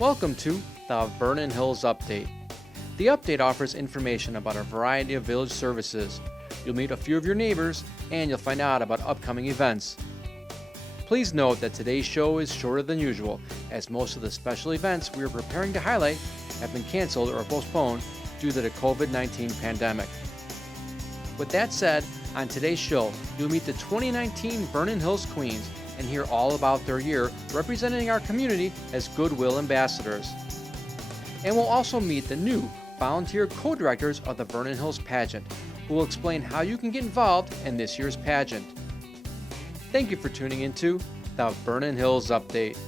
Welcome to the Vernon Hills Update. The update offers information about a variety of village services. You'll meet a few of your neighbors and you'll find out about upcoming events. Please note that today's show is shorter than usual, as most of the special events we are preparing to highlight have been canceled or postponed due to the COVID-19 pandemic. With that said, on today's show, you'll meet the 2019 Vernon Hills Queens and hear all about their year representing our community as Goodwill Ambassadors. And we'll also meet the new volunteer co-directors of the Vernon Hills Pageant, who will explain how you can get involved in this year's pageant. Thank you for tuning into the Vernon Hills Update.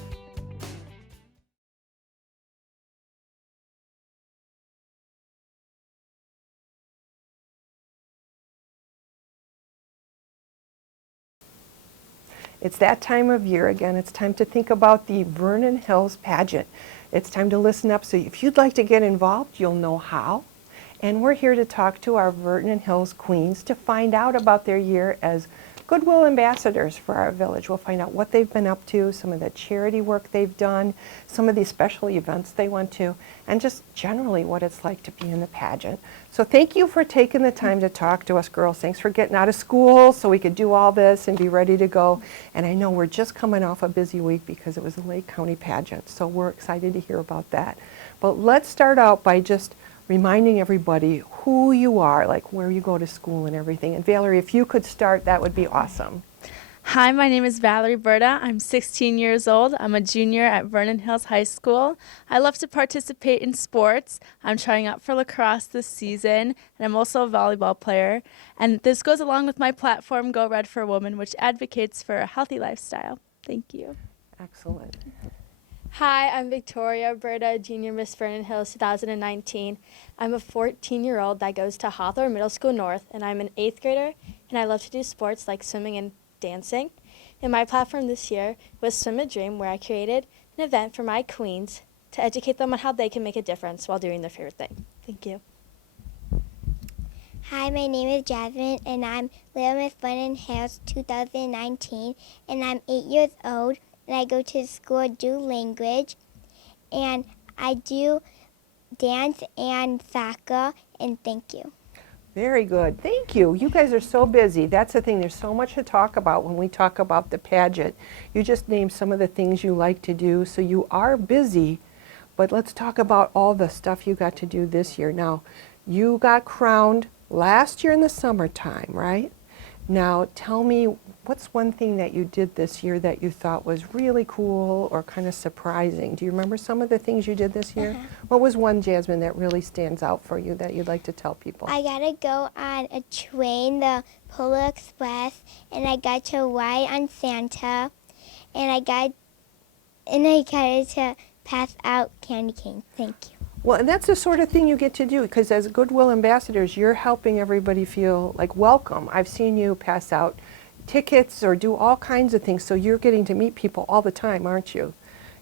It's that time of year again. It's time to think about the Vernon Hills Pageant. It's time to listen up. So if you'd like to get involved, you'll know how. And we're here to talk to our Vernon Hills Queens to find out about their year as Goodwill Ambassadors for our village. We'll find out what they've been up to, some of the charity work they've done, some of the special events they went to, and just generally what it's like to be in the pageant. So thank you for taking the time to talk to us, girls. Thanks for getting out of school so we could do all this and be ready to go. And I know we're just coming off a busy week because it was the Lake County pageant, so we're excited to hear about that. But let's start out by just reminding everybody who you are, like where you go to school and everything. And Valerie, if you could start, that would be awesome. Hi, my name is Valerie Berta. I'm 16 years old. I'm a junior at Vernon Hills High School. I love to participate in sports. I'm trying out for lacrosse this season, and I'm also a volleyball player. And this goes along with my platform, Go Red for Women, which advocates for a healthy lifestyle. Thank you. Excellent. Hi, I'm Victoria Berta, Junior Miss Vernon Hills 2019. I'm a 14-year-old that goes to Hawthorne Middle School North, and I'm an 8th grader, and I love to do sports like swimming and dancing. And my platform this year was Swim a Dream, where I created an event for my queens to educate them on how they can make a difference while doing their favorite thing. Thank you. Hi, my name is Jasmine, and I'm Little Miss Vernon Hills 2019, and I'm 8 years old. And I go to school, do language, and I do dance and soccer, and thank you. Very good. Thank you. You guys are so busy. That's the thing. There's so much to talk about when we talk about the pageant. You just named some of the things you like to do, so you are busy. But let's talk about all the stuff you got to do this year. Now, you got crowned last year in the summertime, right? Now, tell me, what's one thing that you did this year that you thought was really cool or kind of surprising? Do you remember some of the things you did this year? What was one, Jasmine, that really stands out for you that you'd like to tell people? I got to go on a train, the Polar Express, and I got to ride on Santa, and I got to pass out candy cane. Thank you. Well, and that's the sort of thing you get to do, because as Goodwill Ambassadors, you're helping everybody feel like welcome. I've seen you pass out tickets or do all kinds of things, so you're getting to meet people all the time, aren't you?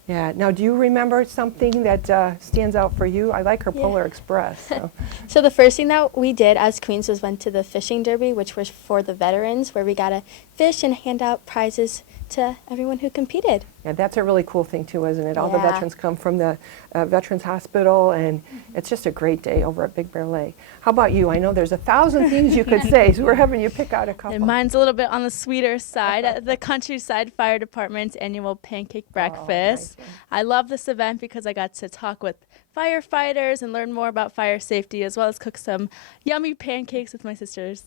Yeah. Now, do you remember something that stands out for you? I like her Polar Express. So. So the first thing that we did as queens was went to the fishing derby, which was for the veterans, where we got to fish and hand out prizes to everyone who competed. Yeah, that's a really cool thing too, isn't it? All the Yeah. veterans come from the Veterans Hospital, and it's just a great day over at Big Bear Lake. How about you? I know there's 1,000 things you could say, so we're having you pick out a couple. And mine's a little bit on the sweeter side. At the Countryside Fire Department's annual pancake breakfast. nice. I love this event because I got to talk with firefighters and learn more about fire safety, as well as cook some yummy pancakes with my sisters.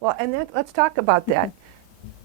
Well, and let's talk about that.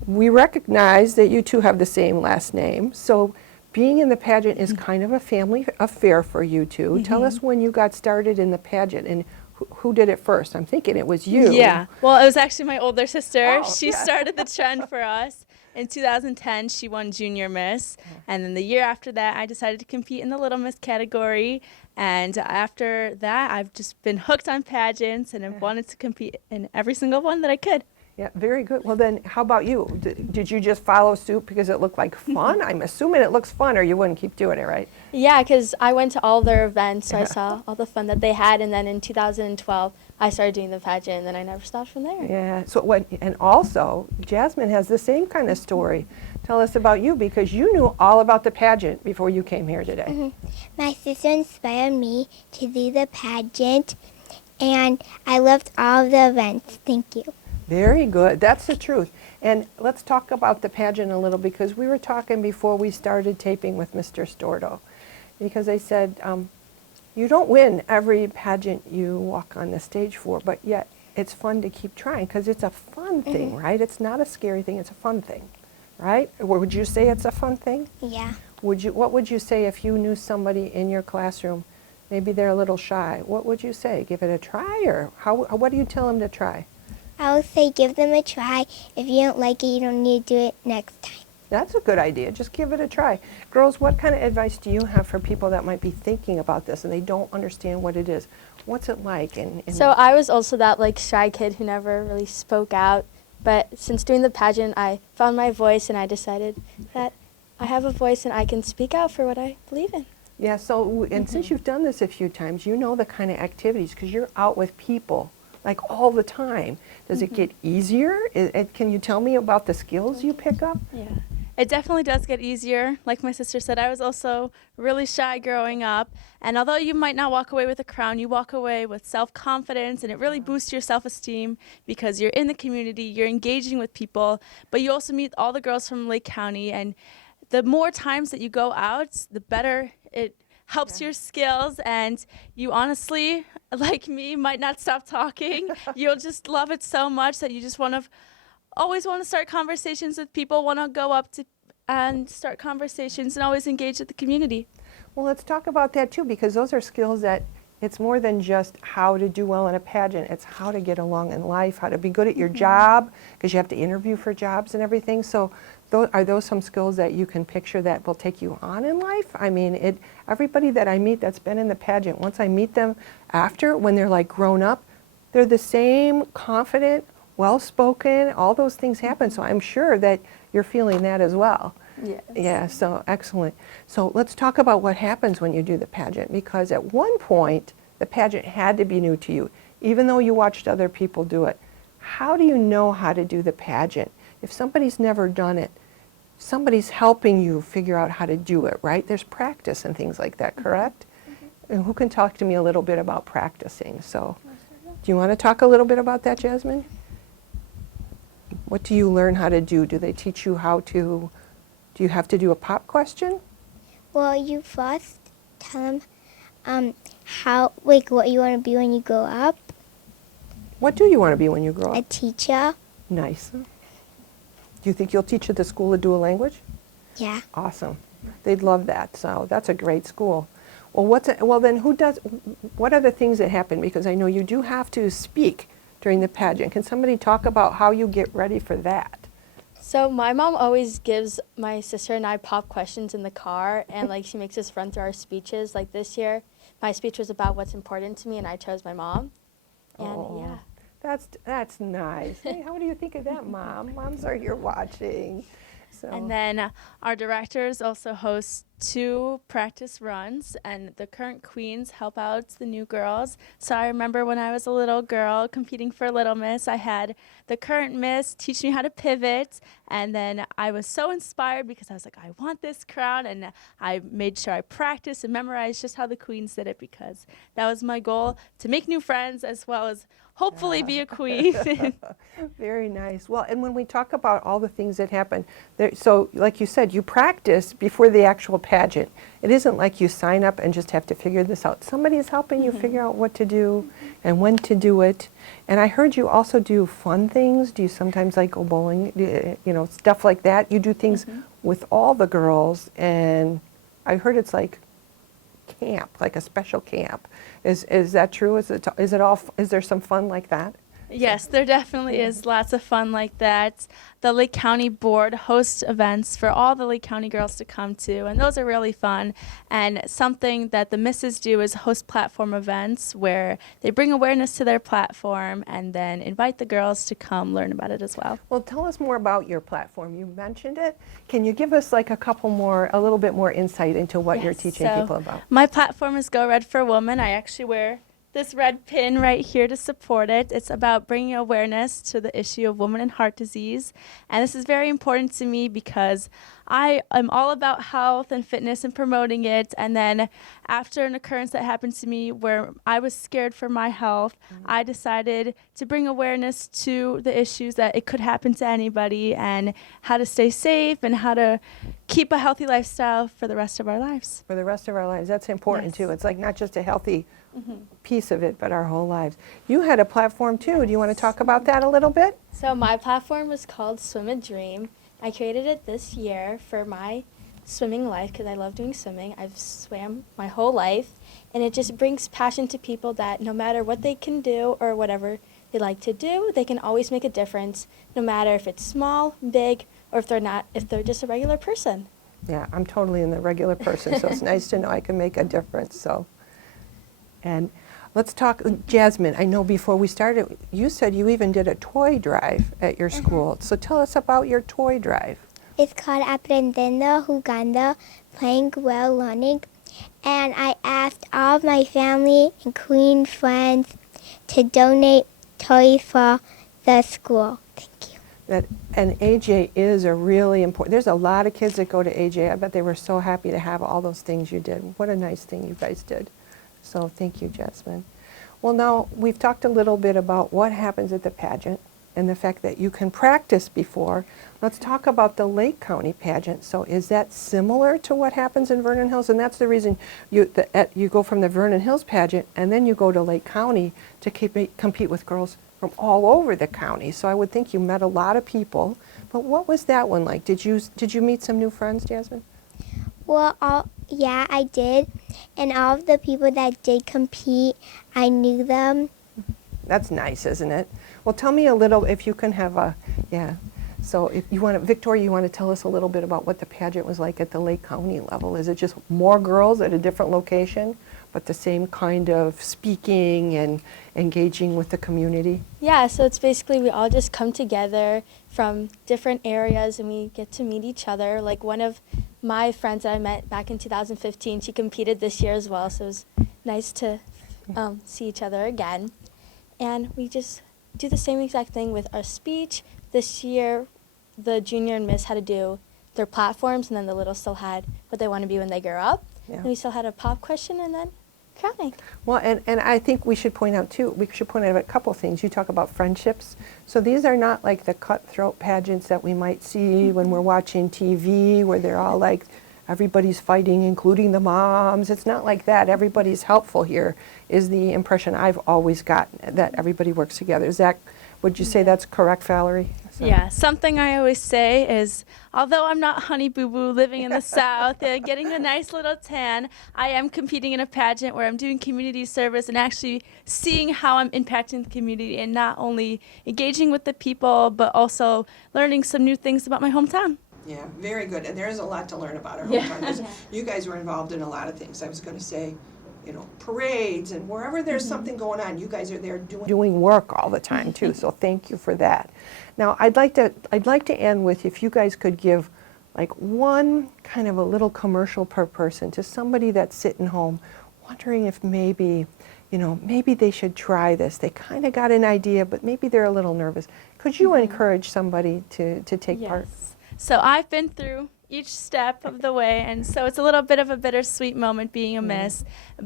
We recognize that you two have the same last name, so being in the pageant is kind of a family affair for you two. Tell us when you got started in the pageant and who did it first. I'm thinking it was you. Yeah. Well, it was actually my older sister. Oh, She yeah. started the trend for us. In 2010, she won Junior Miss. And then the year after that, I decided to compete in the Little Miss category. And after that, I've just been hooked on pageants and I've wanted to compete in every single one that I could. Yeah, very good. Well, then, how about you? Did you just follow suit because it looked like fun? I'm assuming it looks fun, or you wouldn't keep doing it, right? Yeah, because I went to all their events, so I saw all the fun that they had, and then in 2012, I started doing the pageant, and then I never stopped from there. Yeah. So and also, Jasmine has the same kind of story. Tell us about you, because you knew all about the pageant before you came here today. My sister inspired me to do the pageant, and I loved all of the events. Thank you. Very good. That's the truth. And let's talk about the pageant a little, because we were talking before we started taping with Mr. Stordo, because I said, you don't win every pageant you walk on the stage for, but yet it's fun to keep trying, because it's a fun thing, right? It's not a scary thing, it's a fun thing, right? Or would you say it's a fun thing? Yeah. What would you say if you knew somebody in your classroom, maybe they're a little shy? What would you say? Give it a try, or what do you tell them to try? I would say give them a try. If you don't like it, you don't need to do it next time. That's a good idea. Just give it a try. Girls, what kind of advice do you have for people that might be thinking about this and they don't understand what it is? What's it like? So I was also that like shy kid who never really spoke out. But since doing the pageant, I found my voice and I decided that I have a voice and I can speak out for what I believe in. Yeah, so, and since you've done this a few times, you know the kind of activities, because you're out with people like all the time. Does it get easier? Can you tell me about the skills you pick up? Yeah. It definitely does get easier. Like my sister said, I was also really shy growing up. And although you might not walk away with a crown, you walk away with self-confidence, and it really boosts your self-esteem because you're in the community, you're engaging with people, but you also meet all the girls from Lake County. And the more times that you go out, the better it helps your skills, and you honestly, like me, might not stop talking. You'll just love it so much that you just always want to start conversations with people, want to go up to and start conversations and always engage with the community. Well, let's talk about that too, because those are skills that it's more than just how to do well in a pageant. It's how to get along in life, how to be good at your job, because you have to interview for jobs and everything. So are those some skills that you can picture that will take you on in life? I mean, everybody that I meet that's been in the pageant, once I meet them after, when they're like grown up, they're the same confident, well-spoken, all those things happen. So I'm sure that you're feeling that as well. Yes. Yeah, so excellent. So let's talk about what happens when you do the pageant, because at one point, the pageant had to be new to you, even though you watched other people do it. How do you know how to do the pageant? If somebody's never done it, somebody's helping you figure out how to do it, right? There's practice and things like that, correct? And who can talk to me a little bit about practicing? So, do you want to talk a little bit about that, Jasmine? What do you learn how to do? Do they teach you how to, do you have to do a pop question? Well, you first tell them what you want to be when you grow up. What do you want to be when you grow A up? teacher. Nice. Do you think you'll teach at the School of Dual Language? Yeah. Awesome. They'd love that. So that's a great school. Well, then what are the things that happen? Because I know you do have to speak during the pageant. Can somebody talk about how you get ready for that? So my mom always gives my sister and I pop questions in the car, and like she makes us run through our speeches. Like this year, my speech was about what's important to me, and I chose my mom. And yeah. That's nice. Hey, how do you think of that, Mom? Moms are here watching. So. And then our directors also host 2 practice runs, and the current queens help out the new girls. So I remember when I was a little girl competing for Little Miss, I had the current Miss teach me how to pivot, and then I was so inspired because I was like, I want this crown, and I made sure I practiced and memorized just how the queens did it, because that was my goal, to make new friends as well as hopefully be a queen. Very nice. Well, and when we talk about all the things that happen, so like you said, you practice before the actual pageant. It isn't like you sign up and just have to figure this out. Somebody is helping you figure out what to do and when to do it. And I heard you also do fun things. Do you sometimes like go bowling, stuff like that? You do things with all the girls, and I heard it's like camp, like a special camp. Is that true? Is there some fun like that? Yes, there definitely is lots of fun like that. The Lake County Board hosts events for all the Lake County girls to come to, and those are really fun. And something that the misses do is host platform events where they bring awareness to their platform and then invite the girls to come learn about it as well. Well, tell us more about your platform. You mentioned it. Can you give us like a little bit more insight into what you're teaching people about? My platform is Go Red for Women. I actually wear this red pin right here to support it. It's about bringing awareness to the issue of women and heart disease. And this is very important to me because I am all about health and fitness and promoting it. And then after an occurrence that happened to me where I was scared for my health, I decided to bring awareness to the issues that it could happen to anybody and how to stay safe and how to keep a healthy lifestyle for the rest of our lives. For the rest of our lives. That's important Yes. too. It's like not just a healthy piece of it, but our whole lives. You had a platform too. Do you want to talk about that a little bit? So my platform was called Swim a Dream. I created it this year for my swimming life because I love doing swimming. I've swam my whole life, and it just brings passion to people that no matter what they can do or whatever they like to do, they can always make a difference, no matter if it's small, big, or if they're just a regular person. Yeah, I'm totally in the regular person, so it's nice to know I can make a difference. So, and let's talk, Jasmine. I know before we started, you said you even did a toy drive at your school. So tell us about your toy drive. It's called Aprendiendo Jugando, Playing Well Learning. And I asked all of my family and Queen friends to donate toys for the school. Thank you. And AJ is a really important, there's a lot of kids that go to AJ. I bet they were so happy to have all those things you did. What a nice thing you guys did. So thank you, Jasmine. Well, now we've talked a little bit about what happens at the pageant and the fact that you can practice before. Let's talk about the Lake County pageant. So is that similar to what happens in Vernon Hills? And that's the reason you go from the Vernon Hills pageant and then you go to Lake County to compete with girls from all over the county. So I would think you met a lot of people. But what was that one like? Did you meet some new friends, Jasmine? Well, yeah, I did. And all of the people that did compete, I knew them. That's nice, isn't it? Well, tell me a little, if you can have a, yeah. So if you want to, Victoria, you want to tell us a little bit about what the pageant was like at the Lake County level? Is it just more girls at a different location, but the same kind of speaking and engaging with the community? Yeah, so it's basically we all just come together from different areas and we get to meet each other. Like one of my friends that I met back in 2015, she competed this year as well, so it was nice to see each other again. And we just do the same exact thing with our speech. This year, the junior and miss had to do their platforms, and then the little still had what they want to be when they grow up. Yeah. And we still had a pop question and then crowning. Well, and I think we should point out a couple things. You talk about friendships. So these are not like the cutthroat pageants that we might see when we're watching TV, where they're all like, everybody's fighting, including the moms. It's not like that. Everybody's helpful here, is the impression I've always gotten, that everybody works together. Would you say that's correct, Valerie? So- Yeah, something I always say is, although I'm not Honey Boo Boo living in the South, getting a nice little tan, I am competing in a pageant where I'm doing community service and actually seeing how I'm impacting the community and not only engaging with the people, but also learning some new things about my hometown. Yeah, very good. And there is a lot to learn about our Yeah. hometown. 'Cause you guys were involved in a lot of things. I was going to say, parades and wherever there's something going on, you guys are there doing work all the time too. So thank you for that. Now I'd like to end with, if you guys could give like one kind of a little commercial per person to somebody that's sitting home wondering if maybe they should try this. They kind of got an idea, but maybe they're a little nervous. Could you encourage somebody to take part? So I've been through each step of the way, and so it's a little bit of a bittersweet moment being a miss,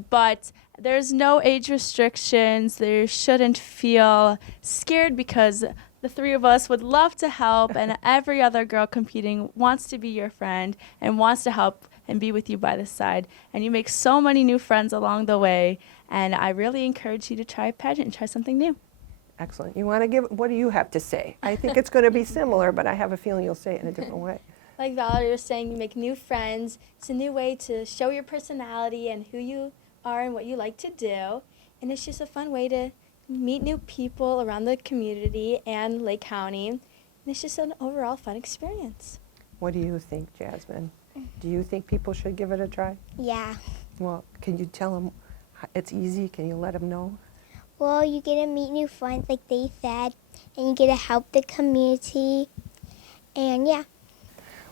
but there's no age restrictions. They shouldn't feel scared because the three of us would love to help, and every other girl competing wants to be your friend and wants to help and be with you by the side. And you make so many new friends along the way, and I really encourage you to try a pageant and try something new. Excellent. You want to what do you have to say? I think it's going to be similar, but I have a feeling you'll say it in a different way. Like Valerie was saying, you make new friends. It's a new way to show your personality and who you are and what you like to do. And it's just a fun way to meet new people around the community and Lake County. And it's just an overall fun experience. What do you think, Jasmine? Do you think people should give it a try? Yeah. Well, can you tell them it's easy? Can you let them know? Well, you get to meet new friends, like they said, and you get to help the community. And yeah.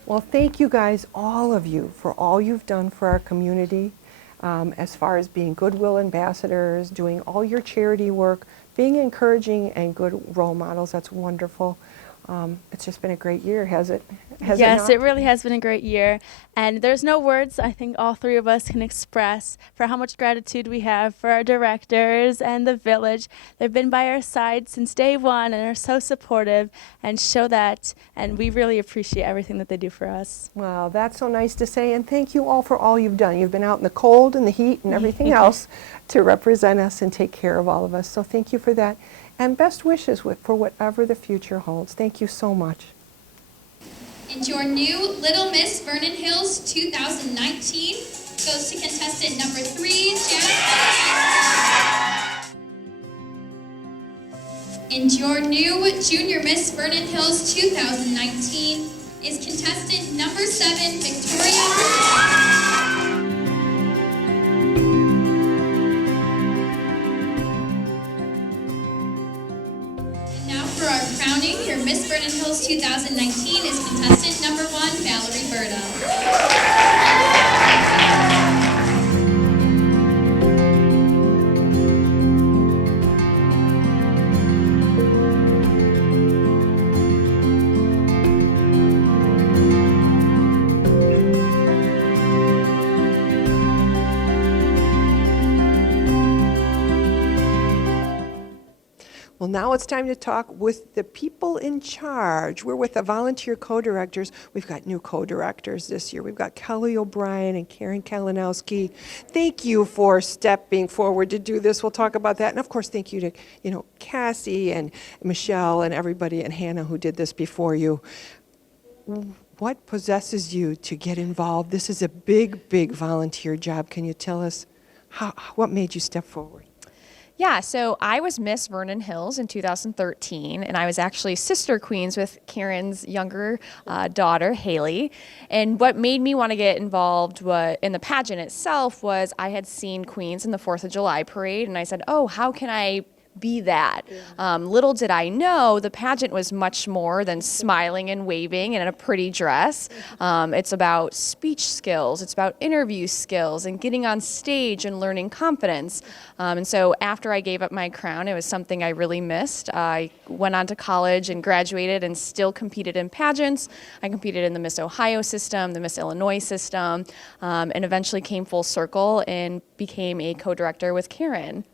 Well, thank you guys, all of you, for all you've done for our community. as far as being goodwill ambassadors, doing all your charity work, being encouraging and good role models. That's wonderful. It's just been a great year, has it? Yes, it really has been a great year. And there's no words I think all three of us can express for how much gratitude we have for our directors and the village. They've been by our side since day one and are so supportive and show that. And we really appreciate everything that they do for us. Well, that's so nice to say, and thank you all for all you've done. You've been out in the cold and the heat and everything else to represent us and take care of all of us. So thank you for that. And best wishes for whatever the future holds. Thank you so much. And your new Little Miss Vernon Hills 2019 goes to contestant number 3, Jasmine. And your new Junior Miss Vernon Hills 2019 is contestant number 7, Victoria. For our crowning, your Miss Vernon Hills 2019 is contestant number 1, Valerie Berta. Well, now it's time to talk with the people in charge. We're with the volunteer co-directors. We've got new co-directors this year. We've got Kelly O'Brien and Karen Kalinowski. Thank you for stepping forward to do this. We'll talk about that. And of course, thank you to, Cassie and Michelle and everybody and Hannah who did this before you. What possesses you to get involved? This is a big, big volunteer job. Can you tell us what made you step forward? Yeah, so I was Miss Vernon Hills in 2013, and I was actually sister queens with Karen's younger daughter, Haley. And what made me want to get involved in the pageant itself was I had seen Queens in the 4th of July parade, and I said, oh, how can I be that? Little did I know the pageant was much more than smiling and waving and in a pretty dress. It's about speech skills, it's about interview skills and getting on stage and learning confidence. And so after I gave up my crown, it was something I really missed. I went on to college and graduated and still competed in pageants. I competed in the Miss Ohio system, the Miss Illinois system, and eventually came full circle and became a co-director with Karen.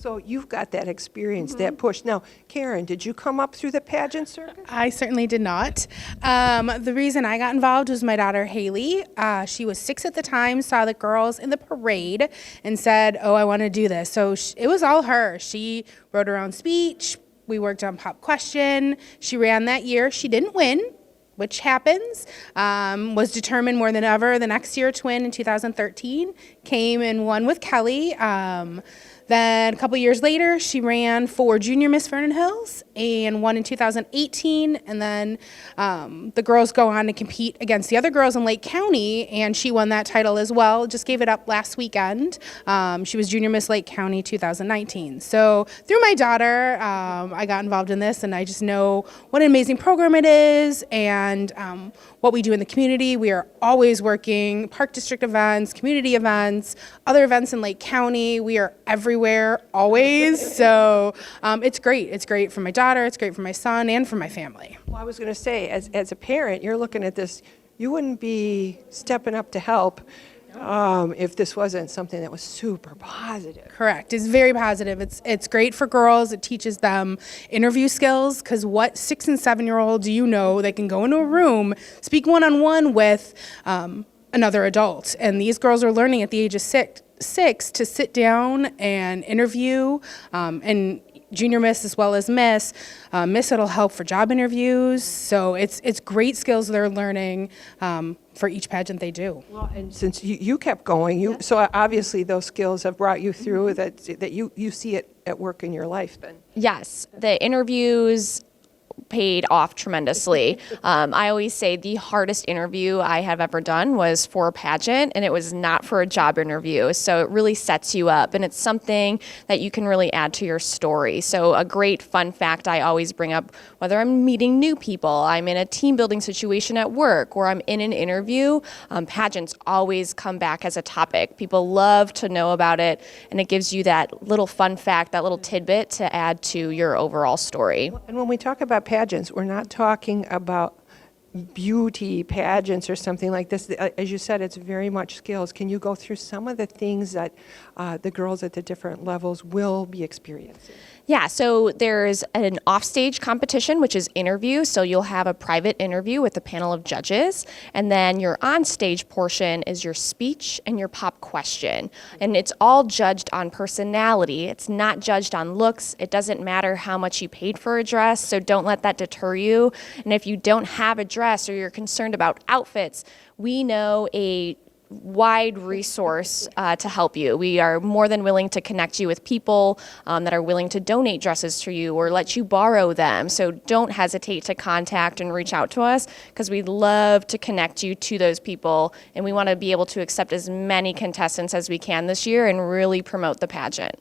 So you've got that experience, that push. Now, Karen, did you come up through the pageant circuit? I certainly did not. The reason I got involved was my daughter, Haley. She was 6 at the time, saw the girls in the parade, and said, oh, I want to do this. So it was all her. She wrote her own speech. We worked on Pop Question. She ran that year. She didn't win, which happens, was determined more than ever. The next year, twin in 2013, came and won with Kelly. Then a couple years later, she ran for Junior Miss Vernon Hills and won in 2018. And then the girls go on to compete against the other girls in Lake County, and she won that title as well. Just gave it up last weekend. She was Junior Miss Lake County 2019. So through my daughter, I got involved in this, and I just know what an amazing program it is and what we do in the community. We are always working Park District events, community events, other events in Lake County. We are everywhere, always. So it's great. It's great for my daughter. It's great for my son and for my family. Well, I was going to say, as a parent, you're looking at this, you wouldn't be stepping up to help if this wasn't something that was super positive. Correct. It's very positive. It's great for girls. It teaches them interview skills, because what 6- and 7-year-old do you know that can go into a room, speak one-on-one with another adult? And these girls are learning at the age of six to sit down and interview, and Junior Miss as well as Miss. Miss, it'll help for job interviews. So it's great skills they're learning for each pageant they do. Well, and since you kept going, so obviously those skills have brought you through, that you see it at work in your life then. Yes, the interviews paid off tremendously. I always say the hardest interview I have ever done was for a pageant, and it was not for a job interview. So it really sets you up, and it's something that you can really add to your story. So a great fun fact I always bring up, whether I'm meeting new people, I'm in a team building situation at work, or I'm in an interview, pageants always come back as a topic. People love to know about it, and it gives you that little fun fact, that little tidbit to add to your overall story. And when we talk about pageants, we're not talking about beauty pageants or something like this. As you said, it's very much skills. Can you go through some of the things that the girls at the different levels will be experiencing? Yeah, so there's an offstage competition, which is interview. So you'll have a private interview with a panel of judges. And then your onstage portion is your speech and your pop question. And it's all judged on personality. It's not judged on looks. It doesn't matter how much you paid for a dress, so don't let that deter you. And if you don't have a dress or you're concerned about outfits, we know a wide resource to help you. We are more than willing to connect you with people that are willing to donate dresses to you or let you borrow them. So don't hesitate to contact and reach out to us, because we'd love to connect you to those people, and we want to be able to accept as many contestants as we can this year and really promote the pageant.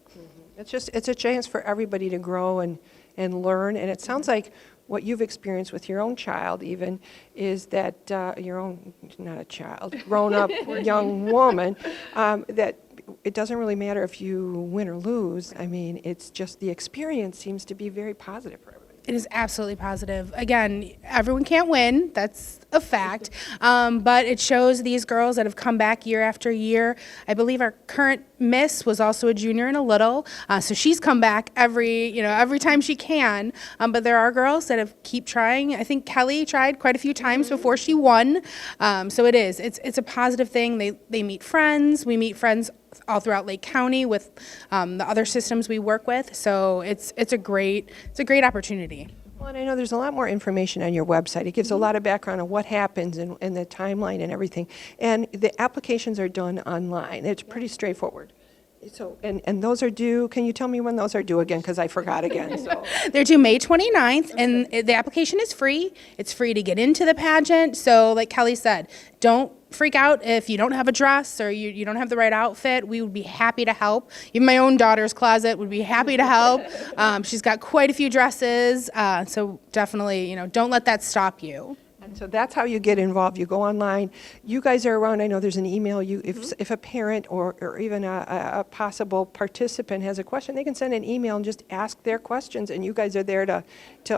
It's a chance for everybody to grow and learn, and it sounds like what you've experienced with your own child even is that your own, not a child, grown-up young woman, that it doesn't really matter if you win or lose. I mean, it's just the experience seems to be very positive for everybody. It is absolutely positive. Again, everyone can't win. That's a fact. But it shows these girls that have come back year after year. I believe our current Miss was also a junior in a little, so she's come back every time she can. But there are girls that keep trying. I think Kelly tried quite a few times before she won. So it's a positive thing. They meet friends. We meet friends all throughout Lake County with the other systems we work with. So it's a great opportunity. Well, and I know there's a lot more information on your website. It gives a lot of background on what happens and the timeline and everything. And the applications are done online. It's pretty straightforward. So, and those are due, can you tell me when those are due again? Because I forgot again. So. They're due May 29th, and the application is free. It's free to get into the pageant. So like Kelly said, don't freak out if you don't have a dress or you don't have the right outfit. We would be happy to help. Even my own daughter's closet would be happy to help. She's got quite a few dresses, so definitely, don't let that stop you. And so that's how you get involved. You go online. You guys are around. I know there's an email. If a parent or even a possible participant has a question, they can send an email and just ask their questions, and you guys are there to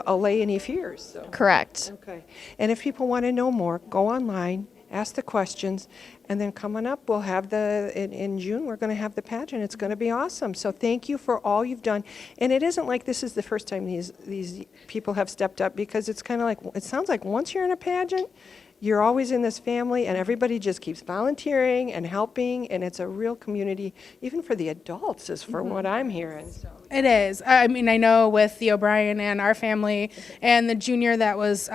allay any fears. So. Correct. Okay. And if people want to know more, go online, ask the questions, and then coming up, we'll have in June, we're going to have the pageant. It's going to be awesome. So thank you for all you've done. And it isn't like this is the first time these people have stepped up, because it's kind of like, it sounds like once you're in a pageant, you're always in this family, and everybody just keeps volunteering and helping, and it's a real community, even for the adults, is for what I'm hearing. So. It is. I mean, I know with the O'Brien and our family and the junior that was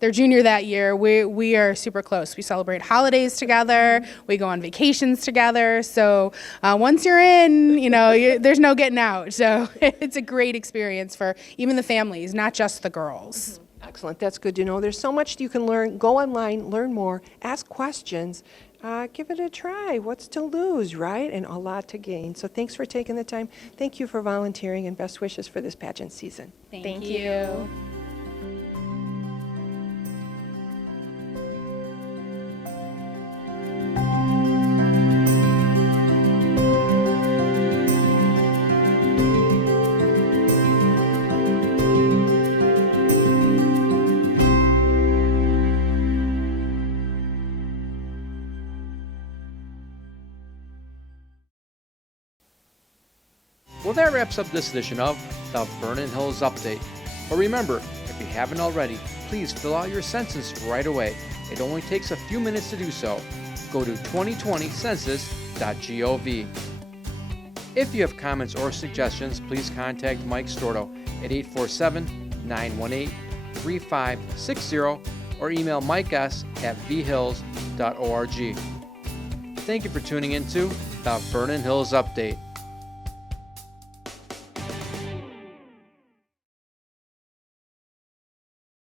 their junior that year, we are super close. We celebrate holidays together. We go on vacations together. So once you're in, there's no getting out. So it's a great experience for even the families, not just the girls. Excellent. That's good to know. There's so much you can learn. Go online, learn more, ask questions. Give it a try. What's to lose, right? And a lot to gain. So thanks for taking the time. Thank you for volunteering, and best wishes for this pageant season. Thank you. Well, that wraps up this edition of the Vernon Hills Update. But remember, if you haven't already, please fill out your census right away. It only takes a few minutes to do so. Go to 2020census.gov. If you have comments or suggestions, please contact Mike Storto at 847-918-3560 or email mikes@vhills.org. Thank you for tuning into the Vernon Hills Update.